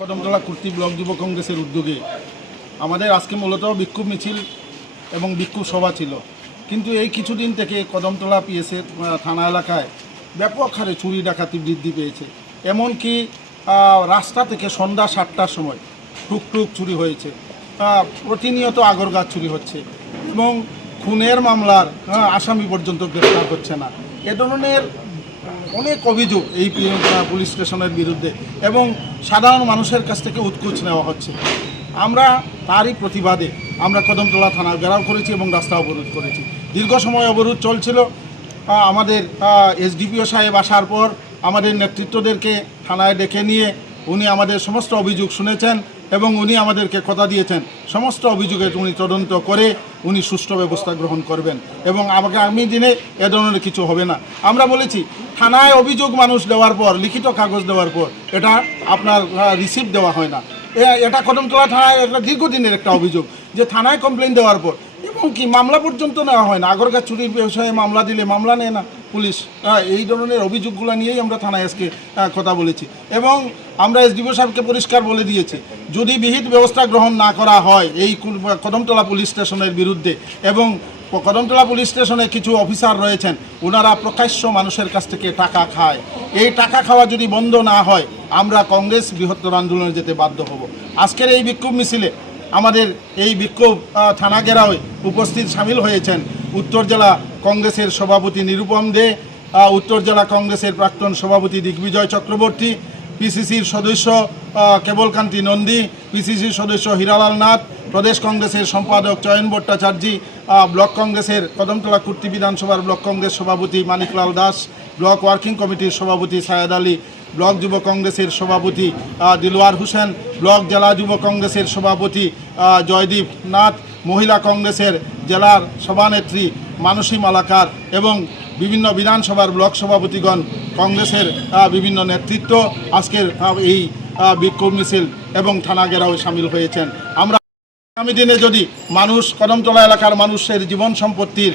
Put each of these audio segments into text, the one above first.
Kadamtala kurti block যুব কংগ্রেসের উদ্যোগে আমাদের আজকে মূলত বিক্ষোভ মিছিল এবং বিক্ষোভ সভা ছিল, কিন্তু এই কিছুদিন থেকে কদমতলা পিএসের থানা এলাকায় ব্যাপক হারে চুরি ডাকাতি বৃদ্ধি পেয়েছে। এমনকি রাস্তা থেকে সন্ধ্যা 7টার সময় টুকটুক চুরি হয়েছে, প্রতিনিয়ত আগর গাছ চুরি হচ্ছে এবং খুনের মামলার আসামি পর্যন্ত গ্রেফতার হচ্ছে না। এ ধরনের অনেক অভিযোগ এই পুলিশ স্টেশনের বিরুদ্ধে এবং সাধারণ মানুষের কাছ থেকে উৎকুচ নেওয়া হচ্ছে। আমরা তারই প্রতিবাদে আমরা কদমতলা থানা ঘেরাও করেছি এবং রাস্তা অবরোধ করেছি। দীর্ঘ সময় অবরোধ চলছিল। আমাদের এসডিপিও সাহেব আসার পর আমাদের নেতৃত্বদেরকে থানায় ডেকে নিয়ে উনি আমাদের সমস্ত অভিযোগ শুনেছেন এবং উনি আমাদেরকে কথা দিয়েছেন সমস্ত অভিযোগের উনি তদন্ত করে উনি সুষ্ঠু ব্যবস্থা গ্রহণ করবেন এবং আগামী দিনে এ ধরনের কিছু হবে না। আমরা বলেছি থানায় অভিযোগ মানুষ দেওয়ার পর, লিখিত কাগজ দেওয়ার পর এটা আপনার রিসিপ্ট দেওয়া হয় না। এটা কদমতলা থানায় একটা দীর্ঘদিনের একটা অভিযোগ যে থানায় কমপ্লেন দেওয়ার পর এবং কি মামলা পর্যন্ত নেওয়া হয় না। আগরগাছ চুরির বিষয়ে মামলা দিলে মামলা নেয় না পুলিশ। এই ধরনের অভিযোগগুলো নিয়েই আমরা থানায় আজকে কথা বলেছি এবং আমরা এসডিপিও সাহেবকে পরিষ্কার বলে দিয়েছি যদি বিহিত ব্যবস্থা গ্রহণ না করা হয় এই কদমতলা পুলিশ স্টেশনের বিরুদ্ধে, এবং কদমতলা পুলিশ স্টেশনে কিছু অফিসার রয়েছেন ওনারা প্রকাশ্য মানুষের কাছ থেকে টাকা খায়। এই টাকা খাওয়া যদি বন্ধ না হয় আমরা কংগ্রেস বৃহত্তর আন্দোলনে যেতে বাধ্য হব। আজকের এই বিক্ষোভ মিছিলে আমাদের এই বিক্ষোভ থানা ঘেরাওয়ে উপস্থিত সামিল হয়েছেন উত্তর জেলা কংগ্রেসের সভাপতি নিরুপম দে, উত্তর জেলা কংগ্রেসের প্রাক্তন সভাপতি দিগ্বিজয় চক্রবর্তী, পিসিসির সদস্য কেবলকান্তি নন্দী, পিসিসির সদস্য হীরালাল নাথ, প্রদেশ কংগ্রেসের সম্পাদক চয়ন ভট্টাচার্যী, ব্লক কংগ্রেসের কদমতলা কুর্তি বিধানসভার ব্লক কংগ্রেস সভাপতি মানিকলাল দাস, ব্লক ওয়ার্কিং কমিটির সভাপতি সায়েদ আলী, ব্লক যুব কংগ্রেসের সভাপতি দিলওয়ার হোসেন, ব্লক জেলা যুব কংগ্রেসের সভাপতি জয়দীপ নাথ, মহিলা কংগ্রেসের জেলার সভানেত্রী মানসী মালাকার এবং বিভিন্ন বিধানসভার ব্লক সভাপতিগণ, কংগ্রেসের বিভিন্ন নেতৃত্ব আজকের এই বিক্ষোভ মিছিল এবং থানা ঘেরাওয়ে সামিল হয়েছেন। আমরা আগামী দিনে যদি মানুষ কদমতলা এলাকার মানুষের জীবন সম্পত্তির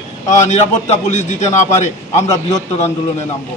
নিরাপত্তা পুলিশ দিতে না পারে আমরা বৃহত্তর আন্দোলনে নামব।